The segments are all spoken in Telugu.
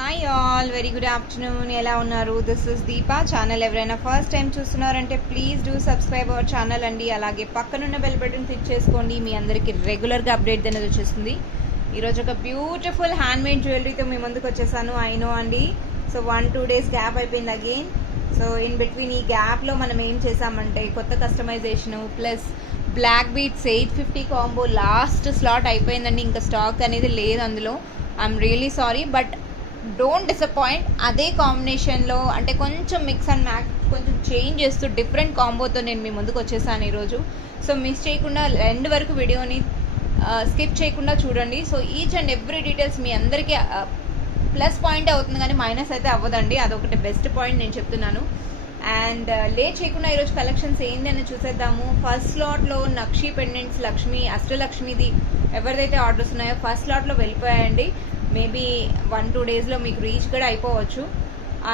Hi all, very good afternoon. ఎలా ఉన్నారు? This is Deepa. ఛానల్ ఎవరైనా ఫస్ట్ టైం చూస్తున్నారంటే please do subscribe our channel అండి. అలాగే పక్కనున్న బెల్ బటన్ క్లిక్ చేసుకోండి. మీ అందరికీ రెగ్యులర్గా అప్డేట్ అనేది వచ్చేస్తుంది. ఈరోజు ఒక బ్యూటిఫుల్ హ్యాండ్మేడ్ జ్యువెలరీతో మీ ముందుకు వచ్చేసాను. ఐ నో అండి, సో 1-2 డేస్ గ్యాప్ అయిపోయింది అగైన్. సో ఇన్ బిట్వీన్ ఈ గ్యాప్లో మనం ఏం చేసామంటే కొత్త customisation plus black beads 850 combo last slot అయిపోయిందండి. ఇంకా స్టాక్ అనేది లేదు అందులో. I'm really sorry, but don't disappoint. అదే కాంబినేషన్లో అంటే కొంచెం మిక్స్ అండ్ మ్యాచ్ కొంచెం చేంజ్ చేస్తూ డిఫరెంట్ కాంబోతో నేను మీ ముందుకు వచ్చేసాను ఈరోజు. సో మిస్ చేయకుండా ఎండ్ వరకు వీడియోని స్కిప్ చేయకుండా చూడండి. So each and every details మీ అందరికీ ప్లస్ పాయింట్ అవుతుంది, కానీ మైనస్ అయితే అవ్వదండి. అదొకటి బెస్ట్ పాయింట్ నేను చెప్తున్నాను. అండ్ లేట్ చేయకుండా ఈరోజు కలెక్షన్స్ ఏంటి అని చూసేద్దాము. ఫస్ట్ స్లాట్లో నక్షి పెండెంట్స్ లక్ష్మి అష్టలక్ష్మిది ఎవరిదైతే ఆర్డర్స్ ఉన్నాయో ఫస్ట్ స్లాట్లో వెళ్ళిపోయాయండి. మేబీ 1-2 డేస్లో మీకు రీచ్ కూడా అయిపోవచ్చు.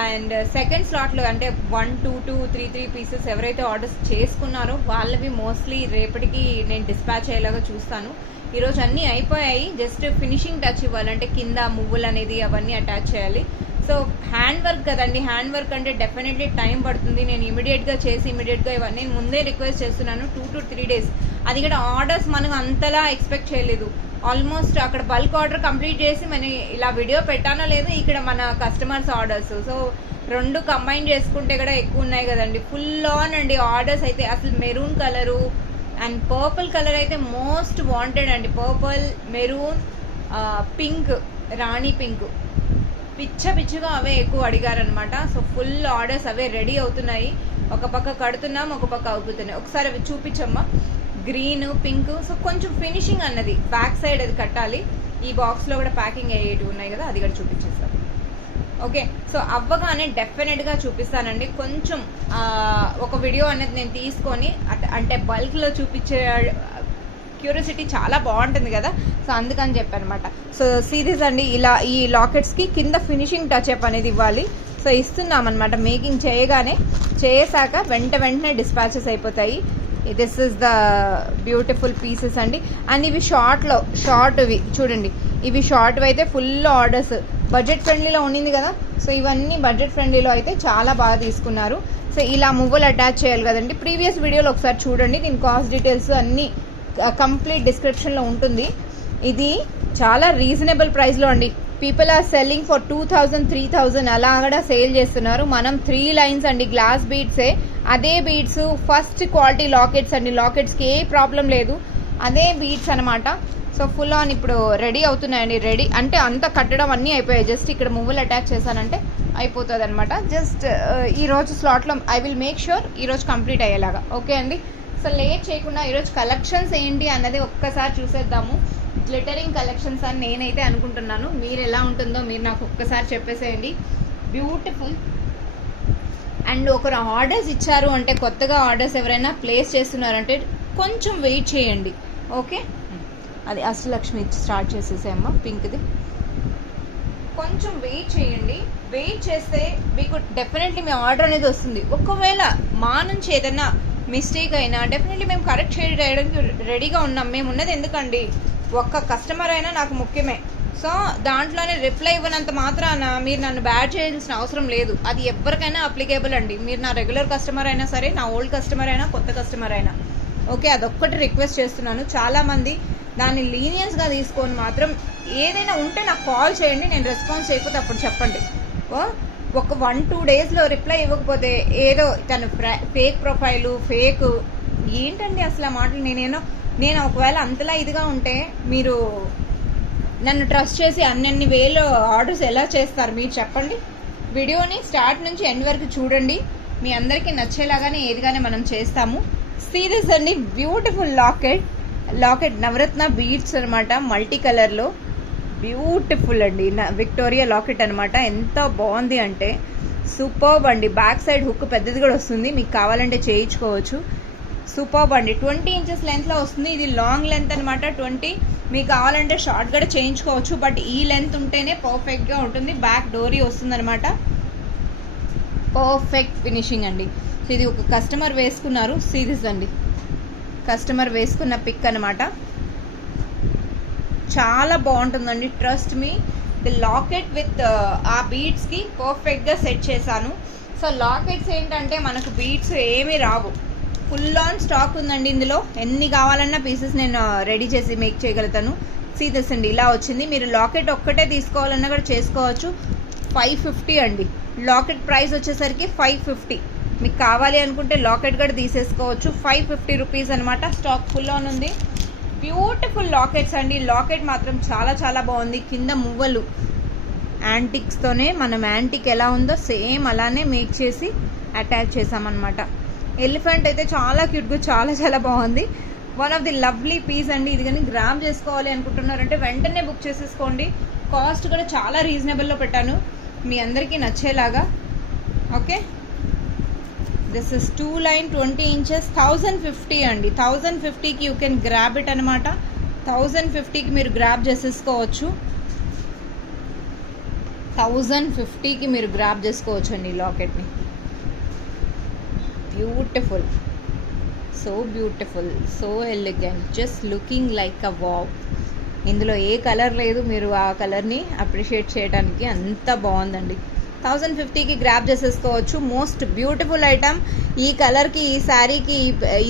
అండ్ సెకండ్ స్లాట్లో అంటే 1-2-3 పీసెస్ ఎవరైతే ఆర్డర్స్ చేసుకున్నారో వాళ్ళవి మోస్ట్లీ రేపటికి నేను డిస్పాచ్ అయ్యేలాగా చూస్తాను. ఈరోజు అన్నీ అయిపోయాయి, జస్ట్ ఫినిషింగ్ టచ్ ఇవ్వాలంటే కింద మువ్వులు అనేది అవన్నీ అటాచ్ చేయాలి. సో హ్యాండ్ వర్క్ కదండి, హ్యాండ్ వర్క్ అంటే డెఫినెట్లీ టైం పడుతుంది. నేను ఇమీడియట్గా చేసి ఇమీడియట్గా ఇవన్నీ ముందే రిక్వెస్ట్ చేస్తున్నాను. 2-3 డేస్. అది కూడా ఆర్డర్స్ మనం అంతలా ఎక్స్పెక్ట్ చేయలేదు. ఆల్మోస్ట్ అక్కడ బల్క్ ఆర్డర్ కంప్లీట్ చేసి మనం ఇలా వీడియో పెట్టానో లేదు, ఇక్కడ మన కస్టమర్స్ ఆర్డర్స్. సో రెండు కంబైన్ చేసుకుంటే కూడా ఎక్కువ ఉన్నాయి కదండి. ఫుల్ ఆన్ అండి ఆర్డర్స్ అయితే. అసలు maroon colour and purple colour అయితే మోస్ట్ వాంటెడ్ అండి. Purple, maroon, pink, rani pink పిచ్చగా అవే ఎక్కువ అడిగారనమాట. సో ఫుల్ ఆర్డర్స్ అవే రెడీ అవుతున్నాయి. ఒక పక్క కడుతున్నాం, ఒక పక్క అవుతున్నాయి. ఒకసారి అవి చూపించమ్మా. Green, pink. సో కొంచెం ఫినిషింగ్ అన్నది బ్యాక్ సైడ్ అది కట్టాలి. ఈ బాక్స్లో కూడా ప్యాకింగ్ అయ్యేటివి ఉన్నాయి కదా, అది కూడా చూపించేస్తాను. ఓకే, సో అవ్వగానే డెఫినెట్గా చూపిస్తానండి. కొంచెం ఒక వీడియో అనేది నేను తీసుకొని అంటే బల్క్లో చూపించే క్యూరియాసిటీ చాలా బాగుంటుంది కదా, సో అందుకని చెప్పానమాట. సో సీరీస్ అండి, ఇలా ఈ లాకెట్స్కి కింద ఫినిషింగ్ టచ్ అప్ అనేది ఇవ్వాలి. సో ఇస్తున్నాం అనమాట. మేకింగ్ చేసాక వెంటనే డిస్పాచెస్ అయిపోతాయి. This is the beautiful pieces అండి. అండ్ ఇవి షార్ట్వి చూడండి. ఇవి షార్ట్వి అయితే ఫుల్ ఆర్డర్స్. బడ్జెట్ ఫ్రెండ్లీలో ఉండింది కదా, సో ఇవన్నీ బడ్జెట్ ఫ్రెండ్లీలో అయితే చాలా బాగా తీసుకున్నారు. సో ఇలా మువ్వలు అటాచ్ చేయాలి కదండి. ప్రీవియస్ వీడియోలో ఒకసారి చూడండి, దీని కాస్ట్ డీటెయిల్స్ అన్నీ కంప్లీట్ డిస్క్రిప్షన్లో ఉంటుంది. ఇది చాలా రీజనబుల్ ప్రైస్లో అండి. పీపుల్ ఆర్ సెల్లింగ్ ఫర్ 2000-3000 అలా కూడా సేల్ చేస్తున్నారు. మనం 3 లైన్స్ అండి, గ్లాస్ బీడ్సే. అదే బీడ్స్ ఫస్ట్ క్వాలిటీ లాకెట్స్ అండి. లాకెట్స్కి ఏ ప్రాబ్లం లేదు, అదే బీడ్స్ అనమాట. సో ఫుల్ ఆన్ ఇప్పుడు రెడీ అవుతున్నాయండి. రెడీ అంటే అంతా కట్టడం అన్నీ అయిపోయాయి. జస్ట్ ఇక్కడ మువ్వులు అటాచ్ చేశానంటే అయిపోతుంది అనమాట. జస్ట్ ఈరోజు స్లాట్లో ఐ విల్ మేక్ ష్యూర్ ఈరోజు కంప్లీట్ అయ్యేలాగా. ఓకే అండి, సో లేట్ చేయకుండా ఈరోజు కలెక్షన్స్ ఏంటి అన్నది ఒక్కసారి చూసేద్దాము. గ్లిటరింగ్ కలెక్షన్స్ అని నేనైతే అనుకుంటున్నాను. మీరు ఎలా ఉంటుందో మీరు నాకు ఒక్కసారి చెప్పేసేయండి. బ్యూటిఫుల్. అండ్ ఒకరు ఆర్డర్స్ ఇచ్చారు అంటే, కొత్తగా ఆర్డర్స్ ఎవరైనా ప్లేస్ చేస్తున్నారంటే కొంచెం వెయిట్ చేయండి. ఓకే, అది అష్టలక్ష్మి స్టార్ట్ చేసేసేమ్మా. పింక్ది కొంచెం వెయిట్ చేయండి. వెయిట్ చేస్తే మీకు డెఫినెట్లీ మీ ఆర్డర్ అనేది వస్తుంది. ఒకవేళ మా నుంచి ఏదైనా మిస్టేక్ అయినా డెఫినెట్లీ మేము కరెక్ట్ చేయడానికి రెడీగా ఉన్నాం. మేము ఉన్నది ఎందుకండి, ఒక్క కస్టమర్ అయినా నాకు ముఖ్యమే. సో దాంట్లోనే రిప్లై ఇవ్వనంత మాత్రాన మీరు నన్ను బ్యాడ్ చేయాల్సిన అవసరం లేదు. అది ఎవరికైనా అప్లికేబుల్ అండి. మీరు నా రెగ్యులర్ కస్టమర్ అయినా సరే, నా ఓల్డ్ కస్టమర్ అయినా, కొత్త కస్టమర్ అయినా. ఓకే, అదొక్కటి రిక్వెస్ట్ చేస్తున్నాను. చాలామంది దాన్ని లీనియన్స్గా తీసుకొని మాత్రం ఏదైనా ఉంటే నాకు కాల్ చేయండి, నేను రెస్పాన్స్ చేయకపోతే అప్పుడు చెప్పండి. ఒక 1-2 డేస్లో రిప్లై ఇవ్వకపోతే ఏదో తను ఫేక్ ప్రొఫైలు ఫేక్ ఏంటండి అసలు ఆ మాటలు. నేను ఒకవేళ అంతలా ఇదిగా ఉంటే మీరు నన్ను ట్రస్ట్ చేసి అన్ని వేలు ఆర్డర్స్ ఎలా చేస్తారు మీరు చెప్పండి. వీడియోని స్టార్ట్ నుంచి ఎండ్ వరకు చూడండి. మీ అందరికీ నచ్చేలాగానే ఏదిగానే మనం చేస్తాము. సీరీస్ అండి, బ్యూటిఫుల్ లాకెట్ నవరత్న బీడ్స్ అనమాట. మల్టీ కలర్లో బ్యూటిఫుల్ అండి. విక్టోరియా లాకెట్ అనమాట. ఎంత బాగుంది అంటే సూపర్బ్ అండి. బ్యాక్ సైడ్ హుక్ పెద్దది కూడా వస్తుంది, మీకు కావాలంటే చేయించుకోవచ్చు. సూపర్బ్ అండి. 20 ఇంచెస్ లెంత్లో వస్తుంది. ఇది లాంగ్ లెంత్ అనమాట. 20 మీకు కావాలంటే షార్ట్ కూడా చేయించుకోవచ్చు, బట్ ఈ లెంత్ ఉంటేనే పర్ఫెక్ట్గా ఉంటుంది. బ్యాక్ డోరీ వస్తుంది అనమాట. పర్ఫెక్ట్ ఫినిషింగ్ అండి. సో ఇది ఒక కస్టమర్ వేసుకున్నారు. సీరీస్ అండి, కస్టమర్ వేసుకున్న పిక్ అనమాట. చాలా బాగుంటుందండి, trust me. The locket with ఆ బీడ్స్కి పర్ఫెక్ట్గా సెట్ చేశాను. సో లాకెట్స్ ఏంటంటే మనకు బీడ్స్ ఏమీ రావు, ఫుల్ ఆన్ స్టాక్ ఉందండి. ఇందులో ఎన్ని కావాలన్నా పీసెస్ నేను రెడీ చేసి మేక్ చేయగలుగుతాను. సీదస్ అండి ఇలా వచ్చింది. మీరు లాకెట్ ఒక్కటే తీసుకోవాలన్నా కూడా చేసుకోవచ్చు. 550 అండి లాకెట్ ప్రైస్ వచ్చేసరికి 550. మీకు కావాలి అనుకుంటే లాకెట్ కూడా తీసేసుకోవచ్చు. 550 రూపీస్ అనమాట. స్టాక్ ఫుల్ ఆన్ ఉంది. బ్యూటిఫుల్ లాకెట్స్ అండి. లాకెట్ మాత్రం చాలా చాలా బాగుంది. కింద మువ్వలు యాంటిక్స్తోనే మనం యాంటిక్ ఎలా ఉందో సేమ్ అలానే మేక్ చేసి అటాచ్ చేసామన్నమాట. ఎలిఫెంట్ అయితే చాలా క్యూట్గా చాలా చాలా బాగుంది. One of the lovely piece అండి. ఇది కానీ గ్రామ్ చేసుకోవాలి అనుకుంటున్నారంటే వెంటనే బుక్ చేసేసుకోండి. కాస్ట్ కూడా చాలా రీజనబుల్లో పెట్టాను మీ అందరికీ నచ్చేలాగా. Okay, this is 2 line 20 inches 1050 అండి. 1050కి యూ కెన్ గ్రాబ్ ఇట్ అనమాట. 1050కి మీరు గ్రాబ్ చేసేసుకోవచ్చు. 1050కి మీరు గ్రాబ్ చేసుకోవచ్చు అండి ఈ లాకెట్ని. Beautiful, so beautiful, so elegant, just looking like a wow. ఇందులో ఏ కలర్ లేదు, మీరు ఆ కలర్ని అప్రిషియేట్ చేయడానికి అంత బాగుందండి. 1050కి గ్రాబ్ చేసేసుకోవచ్చు. Most beautiful item. ఈ కలర్కి ఈ శారీకి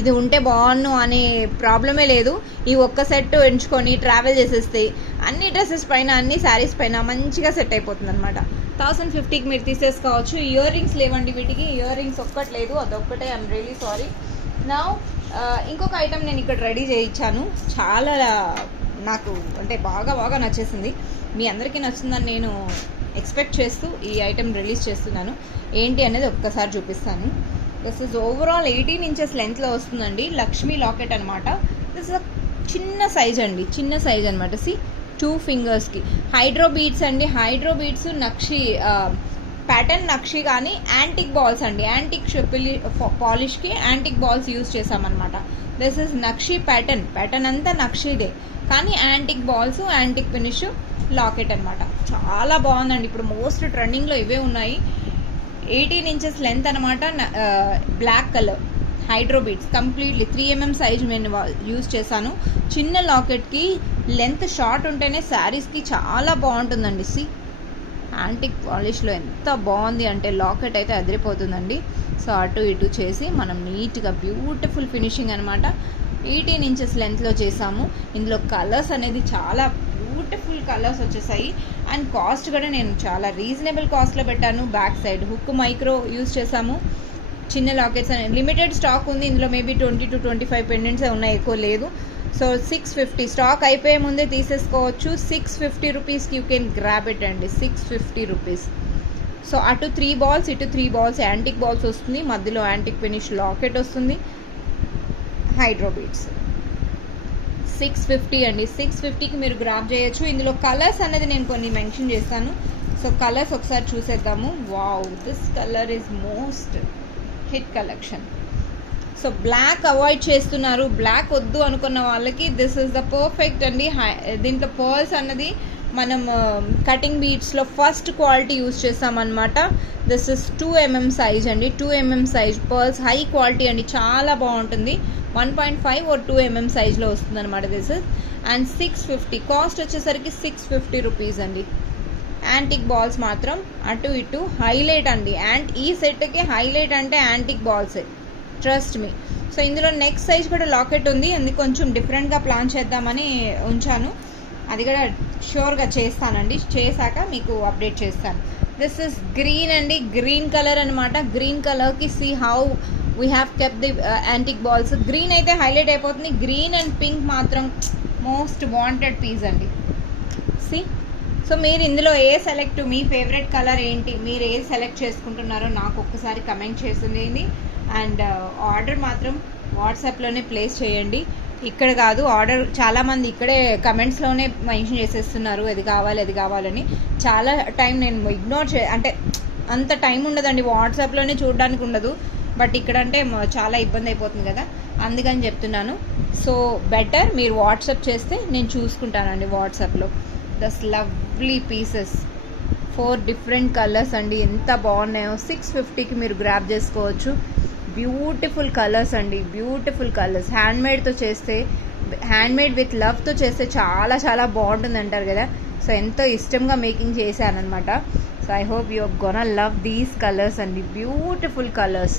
ఇది ఉంటే బాగున్ను అనే ప్రాబ్లమే లేదు. ఈ ఒక్క సెట్ ఎంచుకొని ట్రావెల్ చేసేస్తే అన్ని డ్రెస్సెస్ పైన అన్ని శారీస్ పైన మంచిగా సెట్ అయిపోతుంది అనమాట. 1050కి మీరు తీసేసుకోవచ్చు. ఇయర్ రింగ్స్ లేవండి వీటికి, ఇయర్ రింగ్స్ ఒక్కట్లేదు, అదొక్కటే. I'm really sorry. నా ఇంకొక ఐటమ్ నేను ఇక్కడ రెడీ చేయించాను. చాలా నాకు అంటే బాగా నచ్చేసింది. మీ అందరికీ నచ్చిందని నేను ఎక్స్పెక్ట్ చేస్తూ ఈ ఐటెం రిలీజ్ చేస్తున్నాను. ఏంటి అనేది ఒక్కసారి చూపిస్తాను. దిస్ ఇస్ ఓవరాల్ 18 ఇంచెస్ లెంత్లో వస్తుందండి. లక్ష్మీ లాకెట్ అనమాట. దిస్ ఇస్ చిన్న సైజ్ అండి, చిన్న సైజ్ అనమాట. సి 2 ఫింగర్స్కి హైడ్రో బీడ్స్ అండి. హైడ్రో బీడ్స్ నక్షి ప్యాటర్న్ నక్షి కానీ యాంటిక్ బాల్స్ అండి. యాంటిక్ పాలిష్కి యాంటిక్ బాల్స్ యూజ్ చేసామన్నమాట. దిస్ ఇస్ నక్షి ప్యాటర్న్ అంతా నక్షిదే కానీ antique balls, antique finish locket అనమాట. చాలా బాగుందండి. ఇప్పుడు మోస్ట్ ట్రెండింగ్లో ఇవే ఉన్నాయి. 18 ఇంచెస్ లెంత్ అనమాట. Black colour hydro beads completely 3mm size నేను యూజ్ చేశాను. చిన్న లాకెట్కి లెంత్ షార్ట్ ఉంటేనే శారీస్కి చాలా బాగుంటుందండి. సి యాంటిక్ పాలిష్లో ఎంత బాగుంది అంటే లాకెట్ అయితే అదిరిపోతుందండి. సో అటు ఇటు చేసి మనం నీట్గా బ్యూటిఫుల్ ఫినిషింగ్ అనమాట. 18 ఇంచెస్ లెంత్లో చేసాము. ఇందులో కలర్స్ అనేది చాలా బ్యూటిఫుల్ కలర్స్ వచ్చేసాయి. అండ్ కాస్ట్ కూడా నేను చాలా రీజనబుల్ కాస్ట్లో పెట్టాను. Back side hook micro use చేసాము. చిన్న లాకెట్స్ అనే లిమిటెడ్ స్టాక్ ఉంది. ఇందులో మేబీ 20 to 25 పెండెంట్స్ ఉన్నాయి, ఎక్కువ లేదు. సో 650 స్టాక్ అయిపోయే ముందే తీసేసుకోవచ్చు. 650 రూపీస్కి యూ కెన్ గ్రాబ్ ఇట్ అండి. 650 రూపీస్. సో అటు 3 బాల్స్ ఇటు 3 బాల్స్ యాంటిక్ బాల్స్ వస్తుంది. మధ్యలో యాంటిక్ ఫినిష్ లాకెట్ వస్తుంది. హైడ్రో బీడ్స్ 650 అండి. 650కి మీరు గ్రాబ్ చేయొచ్చు. ఇందులో కలర్స్ అనేది నేను కొన్ని మెన్షన్ చేస్తాను. సో కలర్స్ ఒకసారి చూసేద్దాము. Wow, this colour is most hit collection. So black avoid చేస్తున్నారు, బ్లాక్ వద్దు అనుకున్న వాళ్ళకి దిస్ ఇస్ ద పర్ఫెక్ట్ అండి. దీంట్లో పర్ల్స్ అన్నది మనం కటింగ్ బీడ్స్లో ఫస్ట్ క్వాలిటీ యూజ్ చేస్తామన్నమాట. దిస్ ఇస్ 2mm సైజ్ అండి. 2mm size pearls high quality అండి, చాలా బాగుంటుంది. 1.5 or 2mm సైజ్లో వస్తుంది అనమాట. దిస్ ఇస్ అండ్ 650 కాస్ట్ వచ్చేసరికి 650 రూపీస్ అండి. యాంటిక్ బాల్స్ మాత్రం అటు ఇటు హైలైట్ అండి. అండ్ ఈ సెట్కి హైలైట్ అంటే యాంటిక్ బాల్సే, ట్రస్ట్ మీ. సో ఇందులో నెక్స్ట్ సైజ్ కూడా లాకెట్ ఉంది, అందుకు కొంచెం డిఫరెంట్గా ప్లాన్ చేద్దామని ఉంచాను. అది కూడా షూర్గా చేస్తానండి, చేశాక మీకు అప్డేట్ చేస్తాను. దిస్ ఇస్ గ్రీన్ అండి, గ్రీన్ కలర్ అనమాట. గ్రీన్ కలర్కి see how we have kept the antique balls. Green అయితే హైలైట్ అయిపోతుంది. గ్రీన్ అండ్ పింక్ మాత్రం మోస్ట్ వాంటెడ్ పీస్ అండి. సి సో మీరు ఇందులో ఏ సెలెక్ట్, మీ ఫేవరెట్ కలర్ ఏంటి, మీరు ఏ సెలెక్ట్ చేసుకుంటున్నారో నాకు ఒక్కసారి కమెంట్ చేసింది. అండ్ ఆర్డర్ మాత్రం వాట్సాప్లోనే ప్లేస్ చేయండి, ఇక్కడ కాదు. ఆర్డర్ చాలామంది ఇక్కడే కమెంట్స్లోనే మెన్షన్ చేసేస్తున్నారు, అది కావాలి అది కావాలని. చాలా టైం నేను ఇగ్నోర్ అంటే అంత టైం ఉండదండి, వాట్సాప్లోనే చూడడానికి ఉండదు. బట్ ఇక్కడ అంటే చాలా ఇబ్బంది అయిపోతుంది కదా, అందుకని చెప్తున్నాను. సో బెటర్ మీరు వాట్సాప్ చేస్తే నేను చూసుకుంటానండి వాట్సాప్లో. దస్ లవ్లీ పీసెస్ 4 డిఫరెంట్ కలర్స్ అండి, ఎంత బాగున్నాయో. 650కి మీరు గ్రాబ్ చేసుకోవచ్చు. బ్యూటిఫుల్ కలర్స్ అండి, బ్యూటిఫుల్ కలర్స్. హ్యాండ్మేడ్తో చేస్తే, హ్యాండ్మేడ్ విత్ లవ్తో చేస్తే చాలా చాలా బాగుంటుంది అంటారు కదా. సో ఎంతో ఇష్టంగా మేకింగ్ చేశాను అనమాట. So I hope you gonna love these colours అండి, beautiful colours.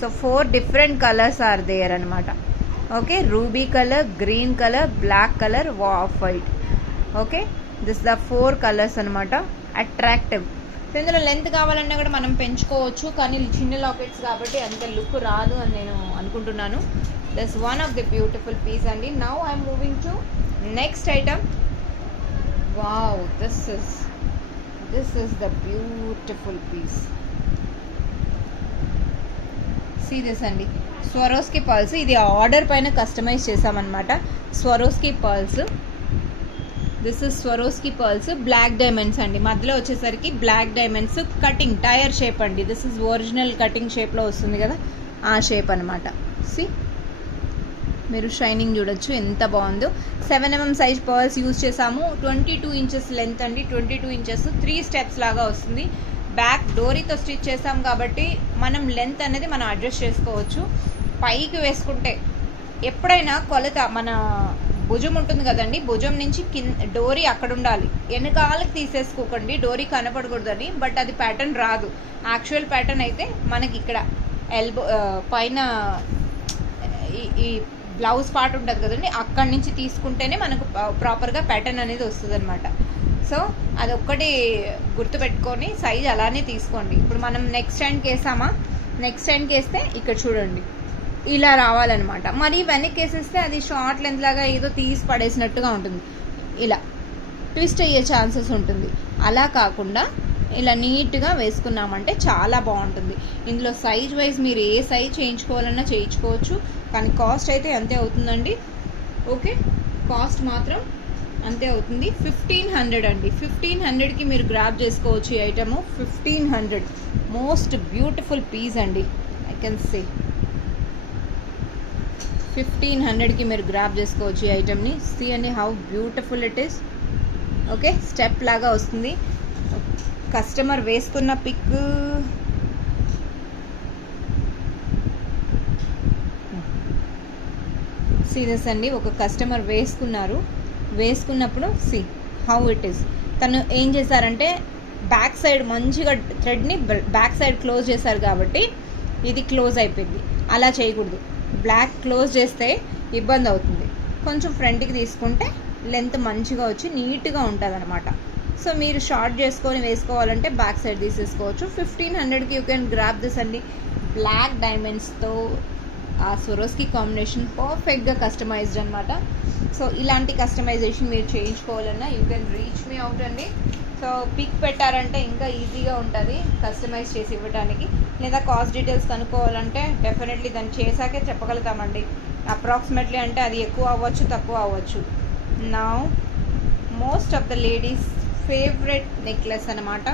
So 4 different colours are there అనమాట. Okay, ruby colour, green colour, black colour, off white. Okay, this the 4 colours అనమాట. అట్రాక్టివ్. సో ఇందులో లెంత్ కావాలన్నా కూడా మనం పెంచుకోవచ్చు, కానీ చిన్న లాకెట్స్ కాబట్టి అంత లుక్ రాదు అని నేను అనుకుంటున్నాను. That's one of the beautiful piece అండి. Now I'm moving to next item. Wow, this is the beautiful piece. See this అండి, స్వరోస్కి పర్ల్స్. ఇది ఆర్డర్ పైన కస్టమైజ్ చేసామన్నమాట. Swarovski pearls, this is Swarovski pearls. Black diamonds అండి, మధ్యలో వచ్చేసరికి black diamonds. Cutting tear shape అండి. దిస్ ఇస్ ఒరిజినల్ కటింగ్ షేప్లో వస్తుంది కదా, ఆ షేప్ అనమాట. సి, మీరు షైనింగ్ చూడొచ్చు ఎంత బాగుందో. 7mm సైజ్ పర్ల్స్ యూజ్ చేసాము. 22 ఇంచెస్ లెంత్ అండి, 22 ఇంచెస్ 3 స్టెప్స్ లాగా వస్తుంది. బ్యాక్ డోరీతో స్టిచ్ చేసాం కాబట్టి మనం లెంత్ అనేది మనం అడ్జస్ట్ చేసుకోవచ్చు. పైకి వేసుకుంటే ఎప్పుడైనా కొలత మన భుజం ఉంటుంది కదండి, భుజం నుంచి డోరీ అక్కడ ఉండాలి, వెనకాలకి తీసేసుకోకండి, డోరీ కనపడకూడదని. బట్ అది ప్యాటర్న్ రాదు. యాక్చువల్ ప్యాటర్న్ అయితే మనకి ఇక్కడ ఎల్బో పైన ఈ బ్లౌజ్ పార్ట్ ఉంటుంది కదండి, అక్కడి నుంచి తీసుకుంటేనే మనకు ప్రాపర్గా ప్యాటర్న్ అనేది వస్తుంది అనమాట. సో అదొక్కటి గుర్తుపెట్టుకొని సైజ్ అలానే తీసుకోండి. ఇప్పుడు మనం నెక్స్ట్ హ్యాండ్కి వేసామా, నెక్స్ట్ హ్యాండ్కి వేస్తే ఇక్కడ చూడండి ఇలా రావాలన్నమాట. మరి వెనక్కి వేసేస్తే అది షార్ట్ లెంత్ లాగా ఏదో తీసి పడేసినట్టుగా ఉంటుంది, ఇలా ట్విస్ట్ అయ్యే ఛాన్సెస్ ఉంటుంది. అలా కాకుండా ఇలా నీట్గా వేసుకున్నామంటే చాలా బాగుంటుంది. ఇందులో సైజ్ వైజ్ మీరు ఏ సైజ్ చేయించుకోవాలన్నా చేయించుకోవచ్చు, కానీ కాస్ట్ అయితే అంతే అవుతుందండి. ఓకే, కాస్ట్ మాత్రం అంతే అవుతుంది. 1500 అండి. 1500కి మీరు గ్రాబ్ చేసుకోవచ్చు ఈ ఐటము. 1500 మోస్ట్ బ్యూటిఫుల్ పీస్ అండి, ఐ కెన్ సే. 1500కి మీరు గ్రాబ్ చేసుకోవచ్చు ఈ ఐటమ్ని. సీ అండి how beautiful it is. Okay, step లాగా వస్తుంది. కస్టమర్ వేసుకున్న పిక్ సీరియస్ అండి, ఒక కస్టమర్ వేసుకున్నప్పుడు సి హౌ ఇట్ ఈస్. తను ఏం చేశారంటే బ్యాక్ సైడ్ మంచిగా థ్రెడ్ని బ్యాక్ సైడ్ క్లోజ్ చేశారు కాబట్టి ఇది క్లోజ్ అయిపోయింది. అలా చేయకూడదు, బ్లాక్ క్లోజ్ చేస్తే ఇబ్బంది అవుతుంది. కొంచెం ఫ్రంట్కి తీసుకుంటే లెంత్ మంచిగా వచ్చి నీట్గా ఉంటుంది అనమాట. సో మీరు షార్ట్ చేసుకొని వేసుకోవాలంటే బ్యాక్ సైడ్ తీసేసుకోవచ్చు. 1500కి యూ కెన్ గ్రాప్ దిస్ అండి. బ్లాక్ డైమండ్స్తో ఆ స్వరోస్కి కాంబినేషన్ పర్ఫెక్ట్గా కస్టమైజ్డ్ అనమాట. సో ఇలాంటి కస్టమైజేషన్ మీరు చేయించుకోవాలన్నా you can reach me out అండి. సో పిక్ పెట్టారంటే ఇంకా ఈజీగా ఉంటుంది కస్టమైజ్ చేసి ఇవ్వడానికి. లేదా కాస్ట్ డీటెయిల్స్ కనుక్కోవాలంటే డెఫినెట్లీ దాన్ని చేశాకే చెప్పగలుగుతామండి. అప్రాక్సిమేట్లీ అంటే అది ఎక్కువ అవ్వచ్చు, తక్కువ అవ్వచ్చు. Now most of the ladies favourite necklace అనమాట.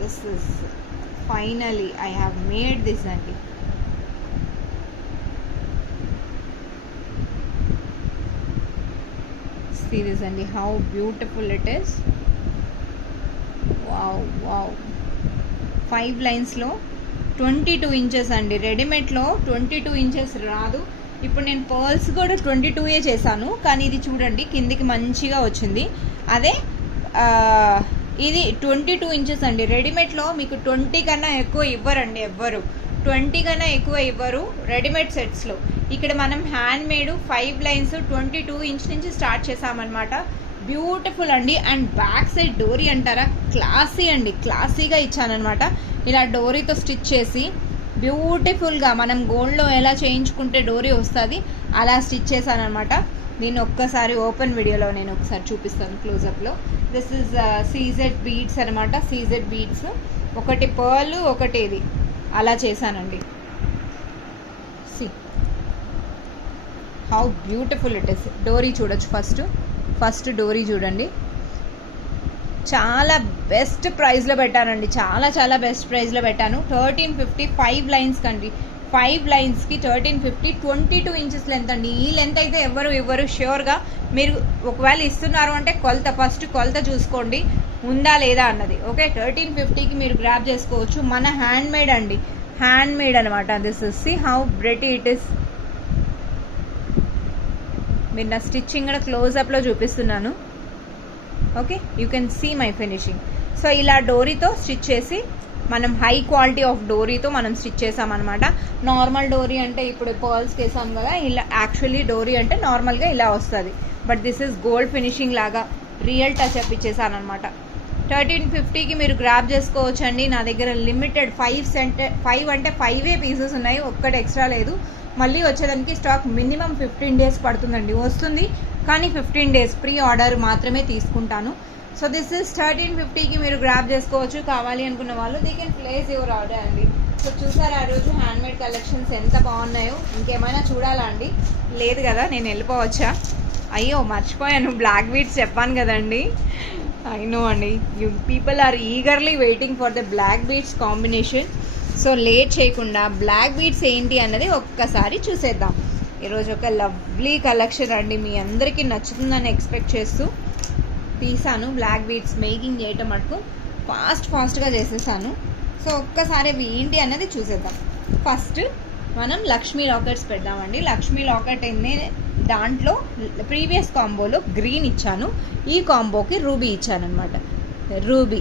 This is finally I have made this అండి. See this అండి, how beautiful it is. wow 5 లైన్స్లో 22 ఇంచెస్ అండి. రెడీమేడ్లో 22 ఇంచెస్ రాదు. ఇప్పుడు నేను పర్ల్స్ కూడా 22 చేశాను, కానీ ఇది చూడండి కిందికి మంచిగా వచ్చింది. అదే ఇది 22 ఇంచెస్ అండి. రెడీమేడ్లో మీకు 20 కన్నా ఎక్కువ ఇవ్వరండి ఎవ్వరు, 20 కన్నా ఎక్కువ ఇవ్వరు రెడీమేడ్ సెట్స్లో. ఇక్కడ మనం హ్యాండ్ మేడ్ 5 లైన్స్ 22 ఇంచ్ నుంచి స్టార్ట్ చేసామన్నమాట. బ్యూటిఫుల్ అండి. అండ్ బ్యాక్ సైడ్ డోరీ అంటారా, క్లాసీ అండి, క్లాసీగా ఇచ్చానమాట. ఇలా డోరీతో స్టిచ్ చేసి బ్యూటిఫుల్గా మనం గోల్డ్లో ఎలా చేయించుకుంటే డోరీ వస్తుంది అలా స్టిచ్ చేశానమాట. దీన్ని ఒక్కసారి ఓపెన్ వీడియోలో నేను ఒకసారి చూపిస్తాను క్లోజప్లో. దిస్ ఇస్ సీజెడ్ బీడ్స్ అనమాట. సీజెడ్ బీడ్స్, ఒకటి పర్ల్, ఒకటి ఇది అలా చేశానండి. See how beautiful it is. డోరీ చూడొచ్చు, ఫస్ట్ డోరీ చూడండి. చాలా బెస్ట్ ప్రైస్లో పెట్టానండి, చాలా బెస్ట్ ప్రైస్లో పెట్టాను. 1350 5 లైన్స్ కండి. 5 లైన్స్కి 1350, 22 ఇంచెస్ లెంత్ అండి. ఈ లెంత్ అయితే ఎవరు ఇవ్వరు ష్యూర్గా. మీరు ఒకవేళ ఇస్తున్నారు అంటే ఫస్ట్ కొలత చూసుకోండి ఉందా లేదా అన్నది. ఓకే, 1350కి మీరు గ్రాప్ చేసుకోవచ్చు. మన హ్యాండ్ మేడ్ అండి, హ్యాండ్ మేడ్ అనమాట. This is see how pretty it is. మీరు నా స్టిచ్చింగ్ కూడా క్లోజ్అప్లో చూపిస్తున్నాను. Okay, you can see my finishing. So ఇలా డోరీతో స్టిచ్ చేసి మనం హై క్వాలిటీ ఆఫ్ డోరీతో మనం స్టిచ్ చేసామన్నమాట. నార్మల్ డోరీ అంటే ఇప్పుడు పర్ల్స్కి వేసాం కదా, ఇలా యాక్చువల్లీ డోరీ అంటే నార్మల్గా ఇలా వస్తుంది. But this is gold finishing లాగా రియల్ టచ్ అప్ ఇచ్చేసాను అనమాట. 1350కి మీరు గ్రాప్ చేసుకోవచ్చు అండి. నా దగ్గర లిమిటెడ్ 5 అంటే 5 పీసెస్ ఉన్నాయి, ఒక్కటి ఎక్స్ట్రా లేదు. మళ్ళీ వచ్చేదానికి స్టాక్ మినిమం 15 days పడుతుందండి. వస్తుంది కానీ 15 days ప్రీ ఆర్డర్ మాత్రమే తీసుకుంటాను. సో దిస్ ఇస్ 1350కి మీరు గ్రాప్ చేసుకోవచ్చు. కావాలి అనుకున్న వాళ్ళు they can place your order అండి. సో చూసారు ఆ రోజు హ్యాండ్మేడ్ కలెక్షన్స్ ఎంత బాగున్నాయో. ఇంకేమైనా చూడాలా అండి? లేదు కదా, నేను వెళ్ళిపోవచ్చా? అయ్యో మర్చిపోయాను, బ్లాక్ బీడ్స్ చెప్పాను కదండి. ఐ నో అండి, you people are eagerly waiting for the black beads combination. So late చేయకుండా బ్లాక్ బీడ్స్ ఏంటి అన్నది ఒక్కసారి చూసేద్దాం. ఈరోజు ఒక లవ్లీ కలెక్షన్ అండి, మీ అందరికీ నచ్చుతుందని ఎక్స్పెక్ట్ చేస్తూ తీసాను. బ్లాక్ బీడ్స్ మేకింగ్ చేయటం మటుకు ఫాస్ట్గా చేసేసాను. సో ఒక్కసారి అవి ఏంటి అన్నది చూసేద్దాం. ఫస్ట్ మనం లక్ష్మీ లాకెట్స్ పెడదామండి. లక్ష్మీ లాకెట్ దాంట్లో ప్రీవియస్ కాంబోలో గ్రీన్ ఇచ్చాను, ఈ కాంబోకి రూబీ ఇచ్చాను అనమాట. రూబీ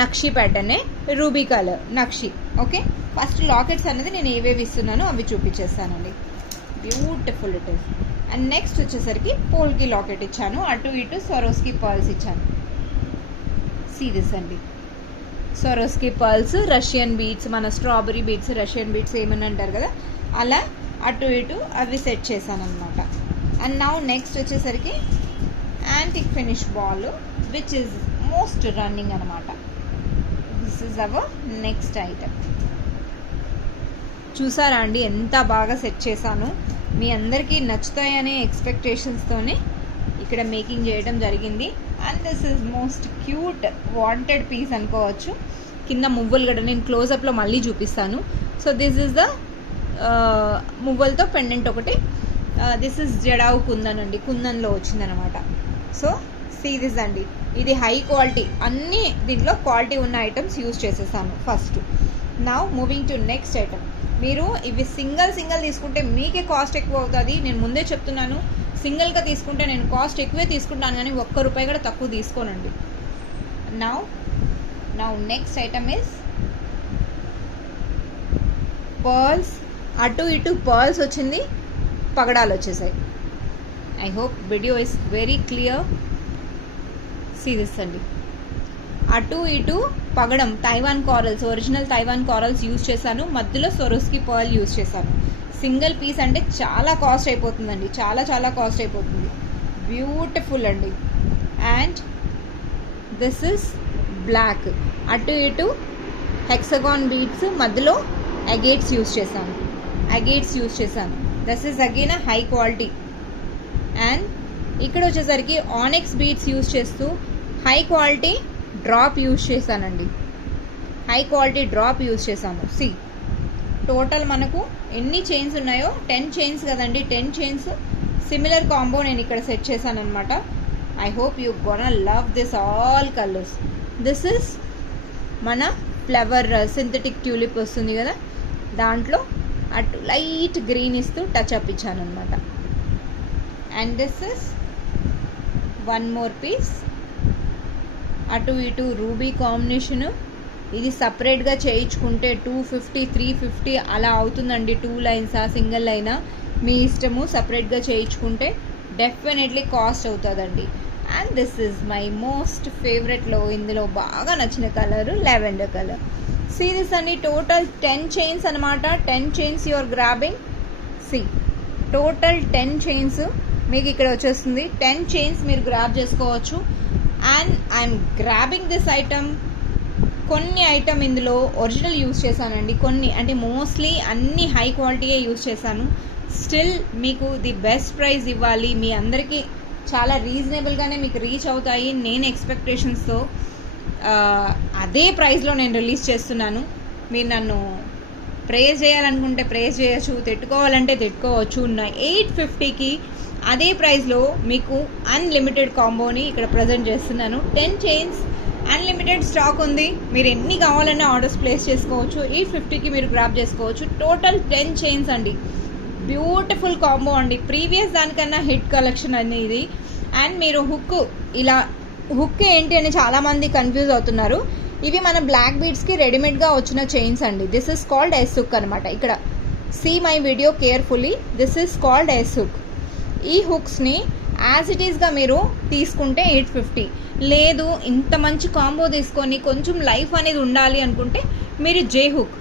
నక్షి ప్యాటర్నే, రూబీ కలర్ నక్షి. ఓకే, ఫస్ట్ లాకెట్స్ అనేది నేను ఏవేవి ఇస్తున్నానో అవి చూపించేస్తానండి. Beautiful it is. And next వచ్చేసరికి పోల్కి లాకెట్ ఇచ్చాను, అటు ఇటు సొరోస్కి పర్ల్స్ ఇచ్చాను. సీరియస్ అండి, సొరోస్కి పర్ల్స్, రష్యన్ బీడ్స్, మన స్ట్రాబెరీ బీడ్స్ రష్యన్ బీడ్స్ ఏమని అంటారు కదా, అలా అటు ఇటు అవి సెట్ చేశాను అనమాట. అండ్ నౌ నెక్స్ట్ వచ్చేసరికి antique finish ball which is most running అనమాట. This is our next item. చూసారా అండి ఎంత బాగా సెట్ చేశాను. మీ అందరికీ నచ్చుతాయనే ఎక్స్పెక్టేషన్స్తోనే ఇక్కడ మేకింగ్ చేయడం జరిగింది. And this is most cute wanted piece అనుకోవచ్చు. కింద మువ్వలు కూడా నేను క్లోజప్లో మళ్ళీ చూపిస్తాను. సో దిస్ ఇస్ ద మువ్వలతో పెండెంట్ ఒకటి. దిస్ ఇస్ జడావు కుందన్ అండి, కుందన్లో వచ్చిందనమాట. సో సీ దిస్ అండి, ఇది హై క్వాలిటీ, అన్ని దీంట్లో క్వాలిటీ ఉన్న ఐటమ్స్ యూజ్ చేసేసాను first. Now moving to next item. మీరు ఇవి సింగిల్ తీసుకుంటే మీకే కాస్ట్ ఎక్కువ అవుతుంది. నేను ముందే చెప్తున్నాను, సింగిల్గా తీసుకుంటే నేను కాస్ట్ ఎక్కువే తీసుకుంటాను కానీ ₹1 కూడా తక్కువ తీసుకోనండి. Now next item is pearls. అటు ఇటు పర్ల్స్ వచ్చింది, పగడాలు వచ్చేసాయి. I hope video is very clear. Series అండి, అటు ఇటు పగడం Taiwan corals, original Taiwan corals use చేశాను. మధ్యలో సొరోస్కి పర్ల్ యూజ్ చేశాను. సింగిల్ పీస్ అంటే చాలా కాస్ట్ అయిపోతుందండి, చాలా కాస్ట్ అయిపోతుంది. బ్యూటిఫుల్ అండి. And this is black. అటు ఇటు హెక్సగాన్ బీడ్స్, మధ్యలో అగేట్స్ యూజ్ చేశాను. This is again a high quality. And ఇక్కడ వచ్చేసరికి ఆనెక్స్ బీడ్స్ యూజ్ చేస్తూ హై క్వాలిటీ డ్రాప్ యూజ్ చేశానండి. సి టోటల్ మనకు ఎన్ని చైన్స్ ఉన్నాయో 10 చైన్స్ కదండి, 10 చైన్స్ సిమిలర్ కాంబో నేను ఇక్కడ సెట్ చేశాను అనమాట. I hope you gonna love this all colours. This is మన ఫ్లవర్ సింథటిక్ ట్యూలిప్ వస్తుంది కదా, దాంట్లో అటు లైట్ గ్రీన్ ఇస్తూ టచ్ అప్ ఇచ్చాను అనమాట. And this is one more piece. అటు ఇటు రూబీ కాంబినేషను. ఇది సపరేట్గా చేయించుకుంటే 250 350 అలా అవుతుందండి. 2 లైన్సా సింగిల్ లైనా మీ ఇష్టము. సపరేట్గా చేయించుకుంటే డెఫినెట్లీ కాస్ట్ అవుతుందండి. And this is my most ఫేవరెట్లో, ఇందులో బాగా నచ్చిన కలర్ లెవెండర్ కలర్. సిరీస్ అన్ని టోటల్ 10 చైన్స్ అనమాట. 10 chains your grabbing. See total 10 chains మీకు ఇక్కడ వచ్చేస్తుంది. 10 చైన్స్ మీరు గ్రాబ్ చేసుకోవచ్చు. And I'm grabbing this item. కొన్ని ఐటమ్ ఇందులో ఒరిజినల్ యూజ్ చేశానండి, కొన్ని అంటే మోస్ట్లీ అన్ని హై క్వాలిటీయే యూజ్ చేశాను. స్టిల్ మీకు ది బెస్ట్ ప్రైస్ ఇవ్వాలి, మీ అందరికీ చాలా రీజనబుల్గానే మీకు రీచ్ అవుతాయి నేను ఎక్స్పెక్టేషన్స్తో. అదే ప్రైస్లో నేను రిలీజ్ చేస్తున్నాను. మీరు నన్ను ప్రేజ్ చేయాలనుకుంటే ప్రేజ్ చేయొచ్చు, తిట్టుకోవాలంటే తిట్టుకోవచ్చు. 850కి అదే ప్రైస్లో మీకు అన్లిమిటెడ్ కాంబోని ఇక్కడ ప్రజెంట్ చేస్తున్నాను. 10 చైన్స్ అన్లిమిటెడ్ స్టాక్ ఉంది, మీరు ఎన్ని కావాలన్నా ఆర్డర్స్ ప్లేస్ చేసుకోవచ్చు. 850కి మీరు గ్రాబ్ చేసుకోవచ్చు. టోటల్ 10 చైన్స్ అండి. బ్యూటిఫుల్ కాంబో అండి. ప్రీవియస్ దానికన్నా హిట్ కలెక్షన్ అనేది. అండ్ మీరు హుక్ ఇలా హుక్ ఏంటి అని చాలామంది కన్ఫ్యూజ్ అవుతున్నారు. ఇవి మన బ్లాక్ బీడ్స్కి రెడీమేడ్గా వచ్చిన చైన్స్ అండి. This is called S hook అనమాట. ఇక్కడ see my video carefully, this is called S hook. ఈ హుక్స్ని యాజ్ ఇట్ ఈస్గా మీరు తీసుకుంటే 850. లేదు ఇంత మంచి కాంబో తీసుకొని కొంచెం లైఫ్ అనేది ఉండాలి అనుకుంటే మీరు జే హుక్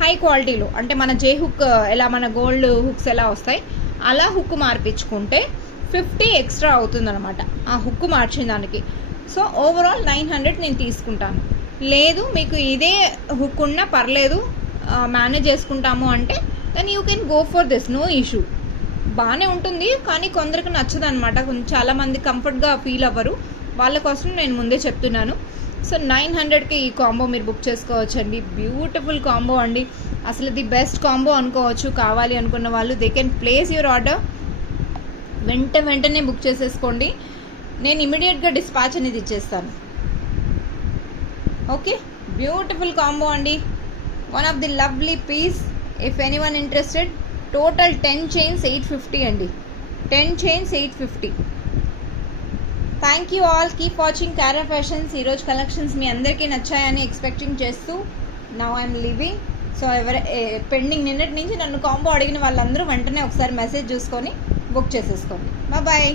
హై క్వాలిటీలో, అంటే మన జే హుక్ ఎలా మన గోల్డ్ హుక్స్ ఎలా వస్తాయి అలా హుక్ మార్పించుకుంటే 50 ఎక్స్ట్రా అవుతుందన్నమాట ఆ హుక్ మార్చిన దానికి. సో ఓవరాల్ 900 నేను తీసుకుంటాను. లేదు మీకు ఇదే హుక్ ఉన్నా పర్లేదు మేనేజ్ చేసుకుంటాము అంటే then you can go for this, no issue. బాగానే ఉంటుంది కానీ కొందరికి నచ్చదు అనమాట. చాలామంది కంఫర్ట్గా ఫీల్ అవ్వరు, వాళ్ళ కోసం నేను ముందే చెప్తున్నాను. సో 900కి ఈ కాంబో మీరు బుక్ చేసుకోవచ్చు అండి. బ్యూటిఫుల్ కాంబో అండి, అసలు ది బెస్ట్ కాంబో అనుకోవచ్చు. కావాలి అనుకున్న వాళ్ళు they can place your order, వెంటనే బుక్ చేసేసుకోండి. నేను ఇమీడియట్గా డిస్పాచ్ అనేది ఇచ్చేస్తాను. ఓకే, బ్యూటిఫుల్ కాంబో అండి, one of the lovely piece. If anyone interested, total 10 chains 850 అండి. 10 chains 850. Thank you all, keep watching Kara fashions. ఈరోజు కలెక్షన్స్ మీ అందరికీ నచ్చాయని ఎక్స్పెక్టింగ్ చేస్తూ now I'm living. So pending నిన్నటి నుంచి నన్ను కాంబో అడిగిన వాళ్ళందరూ వెంటనే ఒకసారి మెసేజ్ చూసుకొని బుక్ చేసేసుకోండి. బాయ్.